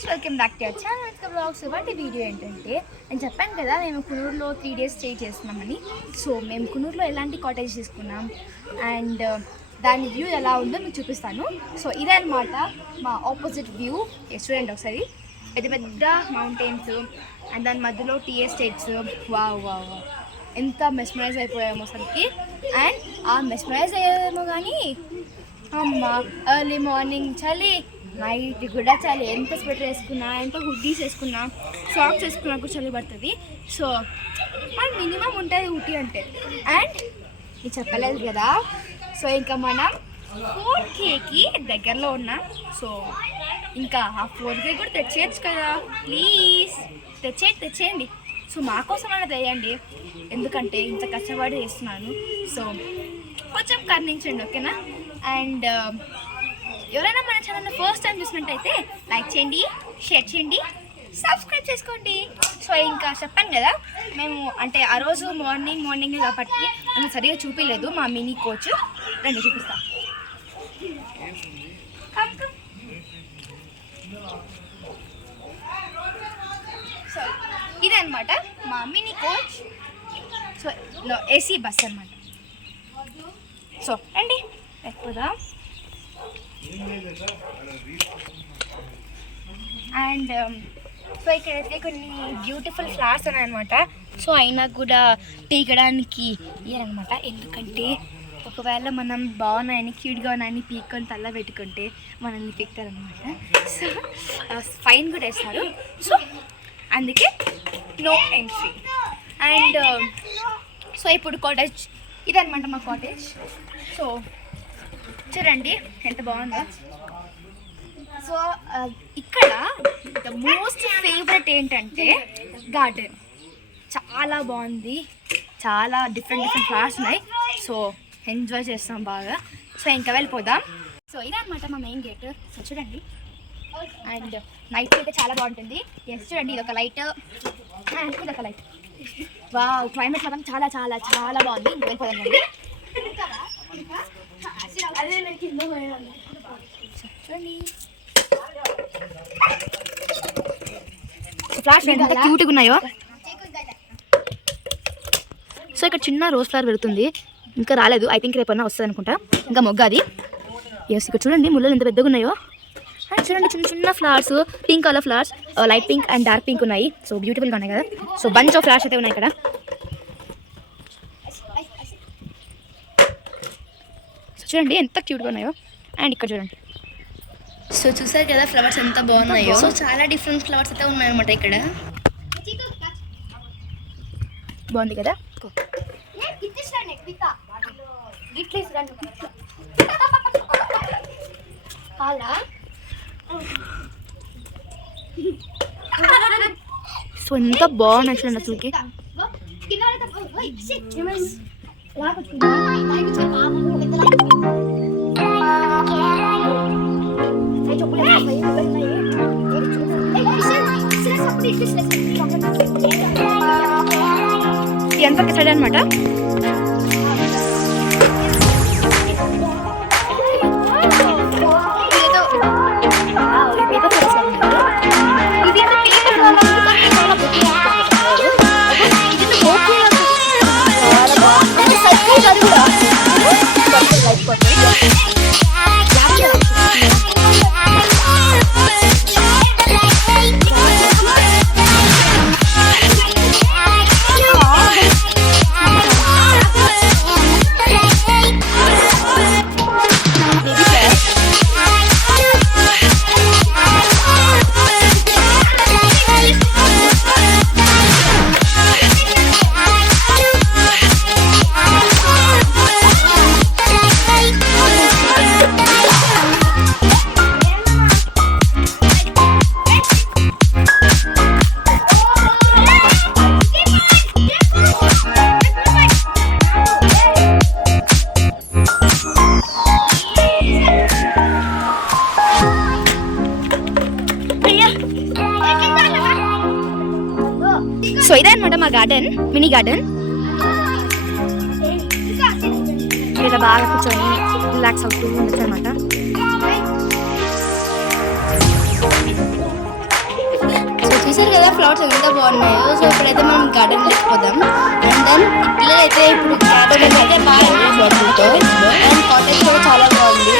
Guys, welcome back to our channel blogs. ఇవాటి video ఏంటంటే, నేను చెప్పాను కదా మేము కునూరులో 3 days స్టే చేస్తున్నామని. సో మేము కునూరులో ఎలాంటి కాటేజ్ తీసుకున్నాం అండ్ దాని వ్యూ ఎలా ఉందో మీకు చూపిస్తాను. సో ఇదే అనమాట మా ఆపోజిట్ వ్యూ. చూడండి ఒకసారి, పెద్ద పెద్ద మౌంటైన్స్ అండ్ దాని మధ్యలో tea estates. Wow wow wow, ఎంత మెస్మరైజ్ అయిపోయాము అసలుకి. అండ్ ఆ మెస్మరైజ్ అయ్యామో కానీ అమ్మ ఎర్లీ మార్నింగ్ చలి, నైట్ కూడా చలి. ఎంత స్వెటర్ వేసుకున్నా, ఎంత హుడ్డీస్ వేసుకున్నా, సాక్స్ వేసుకున్నా కూడా చలి పడుతుంది. సో మనకు మినిమం ఉంటుంది ఊటీ అంటే. అండ్ ఇది చెప్పలేదు కదా, సో ఇంకా మనం 4Kకి దగ్గరలో ఉన్నాం. సో ఇంకా ఆ 4K కూడా తెచ్చేయచ్చు కదా, ప్లీజ్ తెచ్చేయండి. సో మా కోసం అలా తెయండి, ఎందుకంటే ఇంత కష్టపడి చేస్తున్నాను. సో కొంచెం కర్ణించండి, ఓకేనా? అండ్ ఎవరైనా మన ఛానల్ని ఫస్ట్ టైం చూసినట్టయితే లైక్ చేయండి, షేర్ చేయండి, సబ్స్క్రైబ్ చేసుకోండి. సో ఇంకా చెప్పాను కదా, మేము అంటే ఆ రోజు మార్నింగ్ కాబట్టి మనం సరిగా చూపించలేదు మా మినీ కోచ్. రండి చూపిస్తా. సో ఇదే అనమాట మా mini coach. So AC bus అనమాట. సో రండి ఎక్కువదా. అండ్ సో ఇక్కడైతే కొన్ని బ్యూటిఫుల్ ఫ్లవర్స్ ఉన్నాయన్నమాట. సో అయినా కూడా పీకడానికి ఇయ్యారనమాట, ఎందుకంటే ఒకవేళ మనం బాగున్నాయని క్యూట్గా ఉన్నాయని పీక్కొని తల్ల పెట్టుకుంటే మనల్ని పీకుతారనమాట. సో ఫైన్ కూడా వేస్తారు. సో అందుకే నో ఎంట్రీ. అండ్ సో ఇప్పుడు కాటేజ్ ఇదనమాట మా కాటేజ్. సో చూడండి ఎంత బాగుందో. సో ఇక్కడ ద మోస్ట్ ఫేవరెట్ ఏంటంటే గార్డెన్. చాలా బాగుంది, చాలా డిఫరెంట్ ఫ్లవర్స్ ఉన్నాయి. సో ఎంజాయ్ చేస్తాం బాగా. సో ఇంకా వెళ్ళిపోదాం. సో ఇదనమాట మా మెయిన్ గేట్. సో చూడండి, అండ్ నైట్ అయితే చాలా బాగుంటుంది. ఎస్ చూడండి, ఇదొక లైట్ అండ్ ఇదొక లైట్. వావ్, క్లైమేట్ మాత్రం చాలా చాలా చాలా బాగుంది. ఇంకా వెళ్ళిపోదాం అండి. చూడండి ఫ్లాష్ ఎంత క్యూట్గా ఉన్నాయో. సో ఇక్కడ చిన్న రోజ్ ఫ్లవర్ పెడుతుంది, ఇంకా రాలేదు. ఐ థింక్ రేపన్నా వస్తుంది అనుకుంటా, ఇంకా మొగ్గాది. ఎస్ ఇక్కడ చూడండి ముళ్ళలు ఎంత పెద్దగా ఉన్నాయో. అండ్ చూడండి చిన్న చిన్న flowers, pink colour flowers, light pink and dark pink ఉన్నాయి. సో బ్యూటిఫుల్గా ఉన్నాయి కదా. సో బంచ్ ఆఫ్ ఫ్లవర్స్ అయితే ఉన్నాయి ఇక్కడ. సో చూడండి ఎంత క్యూట్గా ఉన్నాయో. అండ్ ఇక్కడ చూడండి, సో చూసారు కదా ఫ్లవర్స్ ఎంత బాగున్నాయో. సో చాలా డిఫరెంట్ ఫ్లవర్స్ అయితే ఉన్నాయన్నమాట ఇక్కడ. బాగుంది కదా. సో ఎంత బాగున్నాయి చూడండి అసలుకి. ఎంత కిచడి అనమాట. సో ఇదే అనమాట మా గార్డెన్, మినీ గార్డెన్. ఇలా బాగా కూర్చొని రిలాక్స్ అవుతూ ఉండొచ్చు అనమాట. చూసారు కదా ఫ్లవర్స్ ఎంత బాగున్నాయో. సో ఇప్పుడైతే మనం గార్డెన్ వెళ్ళిపోదాం. అండ్ దెన్ పిల్లలైతే ఇప్పుడు గార్డెన్ అయితే బాగా బాటిల్తో. అండ్ కాటేజ్ కూడా చాలా బాగుంది.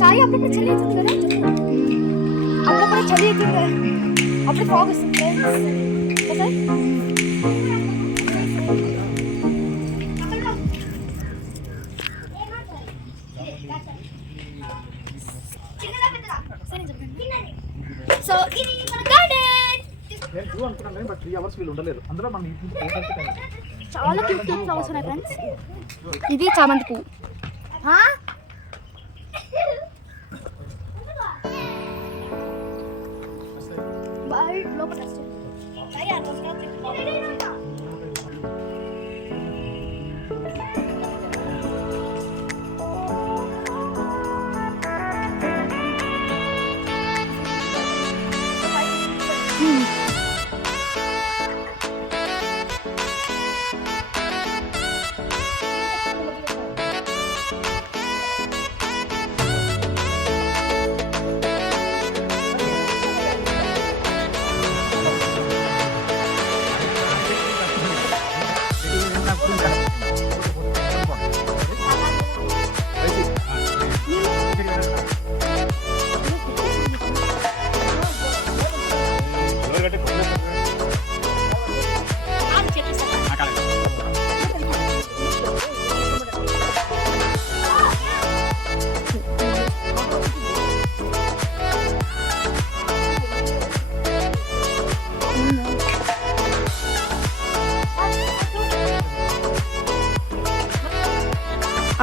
సాయి అప్పుడప్పుడు చలి అవుతుంది కదా, అప్పుడప్పుడు చలి అవుతుంది, అప్పుడు ఫాగ్ వస్తుంది కదా. సో ఇది మన గార్డెన్. చాలా క్యూట్ క్యూట్ ఫ్లవర్స్ ఉన్నాయి ఫ్రెండ్స్. ఇది చామంతి పువ్వు.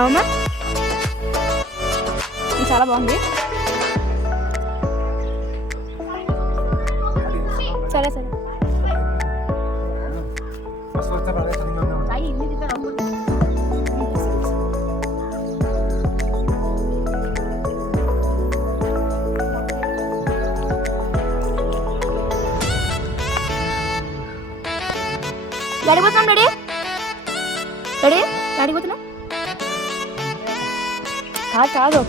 అవునా, చాలా బాగుంది. సరే సరే గడిపోతున్నాం. డాడీ డాడీ గడిపోతున్నా కాదు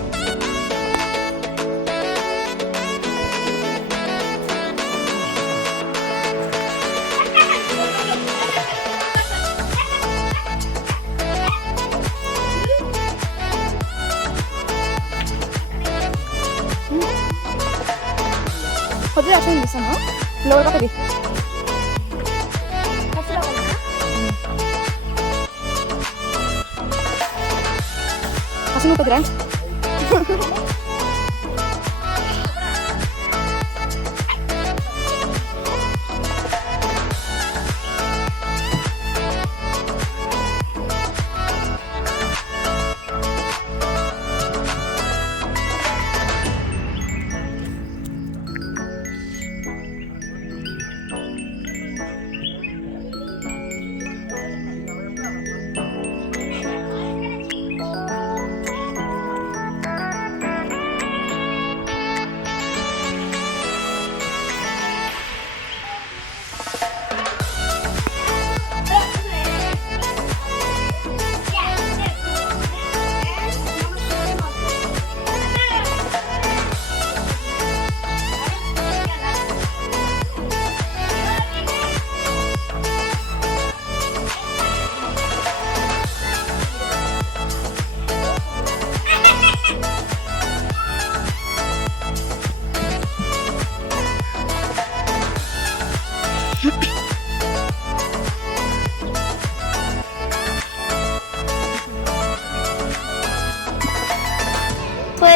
కొద్దిగా అర్థం చేస్తాను లోపల కొద్ది అసలు కొద్దిరా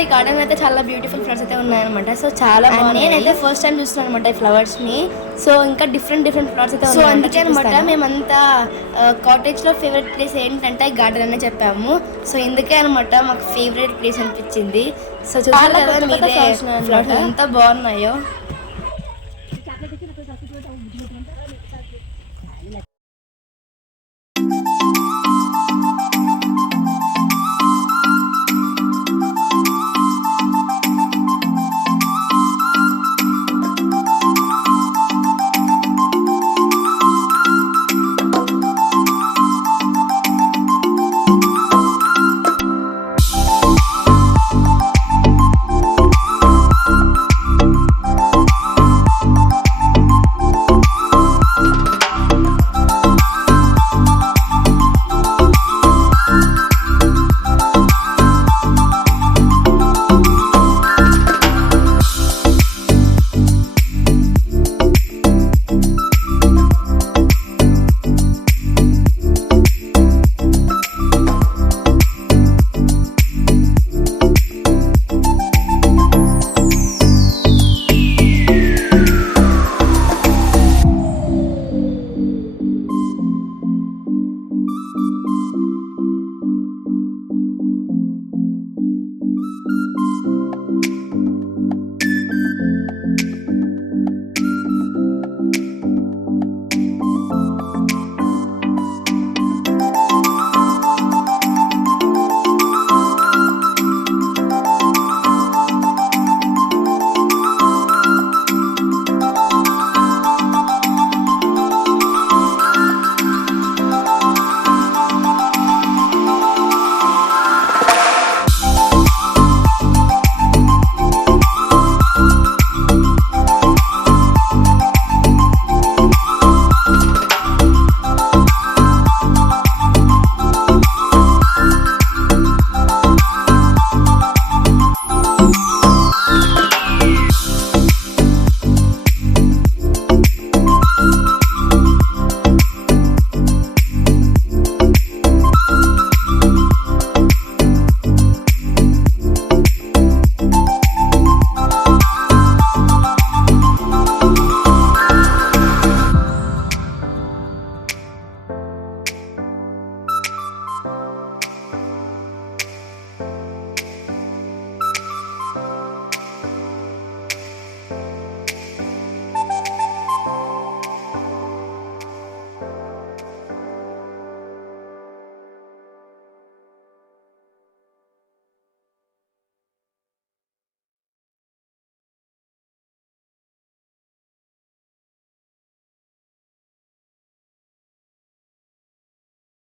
ఈ గార్డెన్ అయితే చాలా బ్యూటిఫుల్ ఫ్లవర్స్ అయితే ఉన్నాయన్నమాట. సో చాలా బాగున్నాయి. నేనైతే ఫస్ట్ టైం చూస్తున్నాను అనమాట ఈ ఫ్లవర్స్ని. సో ఇంకా డిఫరెంట్ ఫ్లవర్స్ అయితే ఉన్నాయి. సో అందుకే అనమాట మేమంతా కాటేజ్లో ఫేవరెట్ ప్లేస్ ఏంటంటే గార్డెన్ అనే చెప్పాము. సో ఇందుకే అనమాట మాకు ఫేవరెట్ ప్లేస్ అనిపించింది. సో చాలా ఫ్లవర్స్ ఎంత బాగున్నాయో.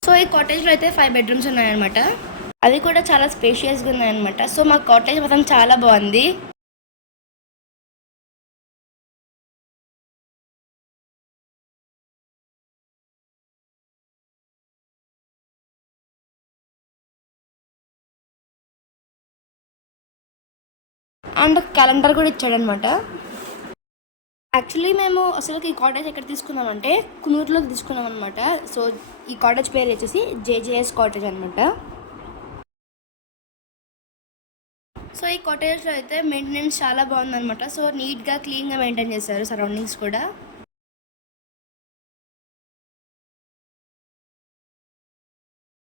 సో ఈ కాటేజ్లో అయితే 5 బెడ్రూమ్స్ ఉన్నాయన్నమాట. అవి కూడా చాలా స్పేషియస్గా ఉన్నాయన్నమాట. సో మా కాటేజ్ మొత్తం చాలా బాగుంది. అండ్ క్యాలెండర్ కూడా ఇచ్చాడనమాట. యాక్చువల్లీ మేము అసలు ఈ కాటేజ్ ఎక్కడ తీసుకున్నామంటే కునూరులో తీసుకున్నాం అనమాట. సో ఈ కాటేజ్ పేరు వచ్చేసి జేజేఎస్ కాటేజ్ అనమాట. సో ఈ కాటేజ్లో అయితే మెయింటెనెన్స్ చాలా బాగుందన్నమాట. సో నీట్గా క్లీన్గా మెయింటైన్ చేశారు సరౌండింగ్స్ కూడా.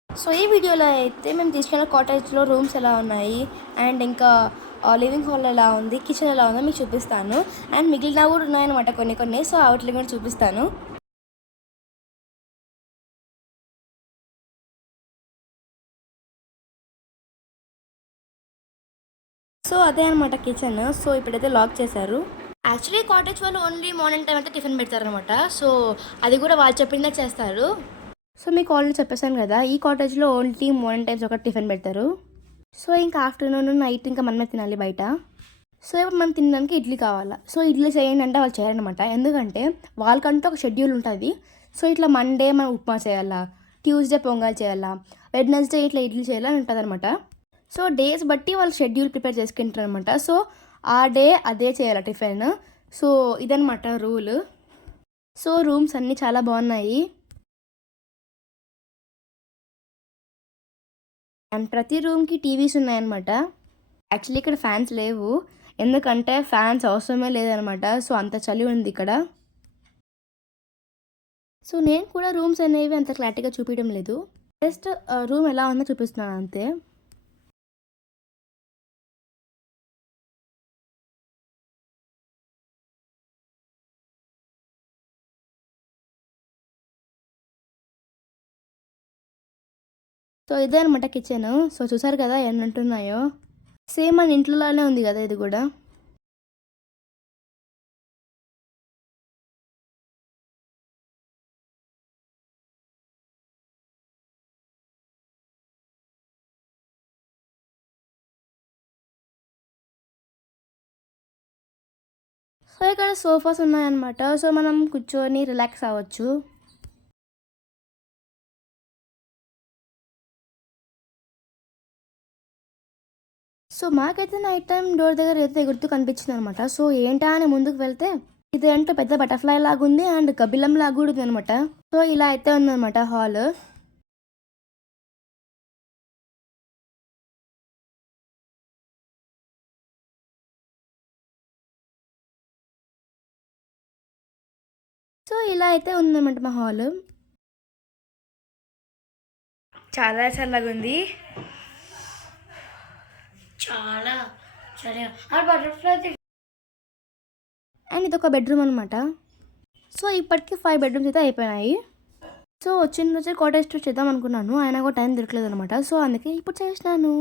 సో ఈ వీడియోలో అయితే మేము తీసుకున్న కాటేజ్లో రూమ్స్ ఎలా ఉన్నాయి అండ్ ఇంకా లివింగ్ హాల్ ఎలా ఉంది, కిచెన్ ఎలా ఉందో మీకు చూపిస్తాను. అండ్ మిగిలిన కూడా ఉన్నాయన్నమాట కొన్ని. సో వాటిని కూడా చూపిస్తాను. సో అదే అనమాట కిచెన్. సో ఇప్పుడైతే లాక్ చేశారు. యాక్చువల్లీ కాటేజ్ వాళ్ళు ఓన్లీ మార్నింగ్ టైం అయితే టిఫిన్ పెడతారనమాట. సో అది కూడా వాళ్ళు చెప్పిందే చేస్తారు. సో మీకు ఆల్రెడీ చెప్పేసాను కదా, ఈ కాటేజ్లో ఓన్లీ మార్నింగ్ టైమ్స్ ఒక టిఫిన్ పెడతారు. సో ఇంకా ఆఫ్టర్నూన్ నైట్ ఇంకా మనమే తినాలి బయట. సో ఇప్పుడు మనం తినడానికి ఇడ్లీ కావాలా. సో ఇడ్లీ చేయండి అంటే వాళ్ళు చేయాలన్నమాట. ఎందుకంటే వాళ్ళకంటూ ఒక షెడ్యూల్ ఉంటుంది. సో ఇట్లా మండే మనం ఉప్మా చేయాలా, ట్యూస్డే పొంగల్ చేయాలా, వెడ్నెస్డే ఇట్లా ఇడ్లీ చేయాలని ఉంటుంది అనమాట. సో డేస్ బట్టి వాళ్ళు షెడ్యూల్ ప్రిపేర్ చేసుకుంటారు అనమాట. సో ఆ డే అదే చేయాలి టిఫిన్. సో ఇదనమాట రూల్. సో రూమ్స్ అన్నీ చాలా బాగున్నాయి. అండ్ ప్రతి రూమ్కి టీవీస్ ఉన్నాయన్నమాట. యాక్చువల్లీ ఇక్కడ ఫ్యాన్స్ లేవు, ఎందుకంటే ఫ్యాన్స్ అవసరమే లేదనమాట. సో అంత చలి ఉంది ఇక్కడ. సో నేను కూడా రూమ్స్ అనేవి అంత క్లారిటీగా చూపించడం లేదు, జస్ట్ రూమ్ ఎలా ఉందో చూపిస్తున్నాను అంతే. సో ఇదే అనమాట కిచెన్. సో చూసారు కదా ఎన్ని ఉంటున్నాయో, సేమ్ మన ఇంట్లోనే ఉంది కదా ఇది కూడా. సో ఇక్కడ సోఫాస్ ఉన్నాయన్నమాట, సో మనం కూర్చొని రిలాక్స్ అవ్వచ్చు. సో మాకైతే నైట్ టైం డోర్ దగ్గర ఏదైతే ఎగురుతూ కనిపించింది అనమాట. సో ఏంటా అని ముందుకు వెళ్తే ఇదేంటో పెద్ద బటర్ఫ్లై లాగా ఉంది అండ్ కబిలం లాగా కూడా ఉంది అనమాట. సో ఇలా అయితే ఉందన్నమాట హాల్. సో ఇలా అయితే ఉందన్నమాట మా హాల్. చాలా చల్లగా ఉంది, చాలా అండ్ ఇది ఒక బెడ్రూమ్ అనమాట. సో ఇప్పటికి 5 బెడ్రూమ్స్ అయితే అయిపోయినాయి. సో వచ్చిన రోజే కాటేజ్ టూర్ చేద్దాం అనుకున్నాను, అయినా కూడా టైం దొరకలేదు అనమాట. సో అందుకే ఇప్పుడు చేసినాను.